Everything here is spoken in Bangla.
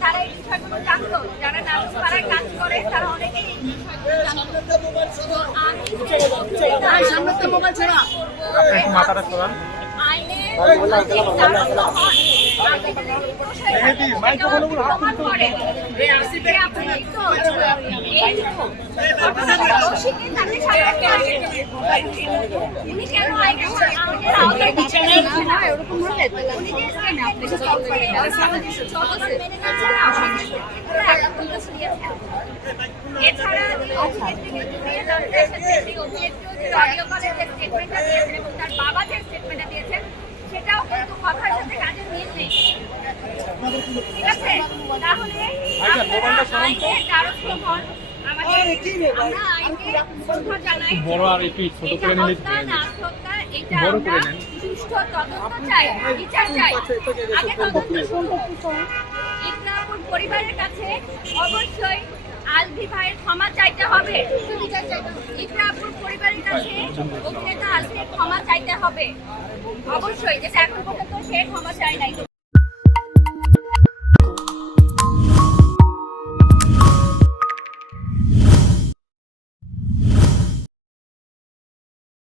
তারা এই বিষয়গুলো জানতো, যারা তারা কাজ করে তারা অনেকেই এছাড়া তার বাবা যে স্টেটমেন্টটা দিয়েছেন সেটাও কিন্তু কথার সাথে কাজের মিল নেই। ঠিক আছে, তাহলে পরিবারের কাছে অবশ্যই আলভি ভাইয়ের ক্ষমা চাইতে হবে। ইকরাপুর পরিবারের কাছে অভিনেতা আলভির ক্ষমা চাইতে হবে অবশ্যই, যেটা এখন পর্যন্ত সে ক্ষমা চায় নাই।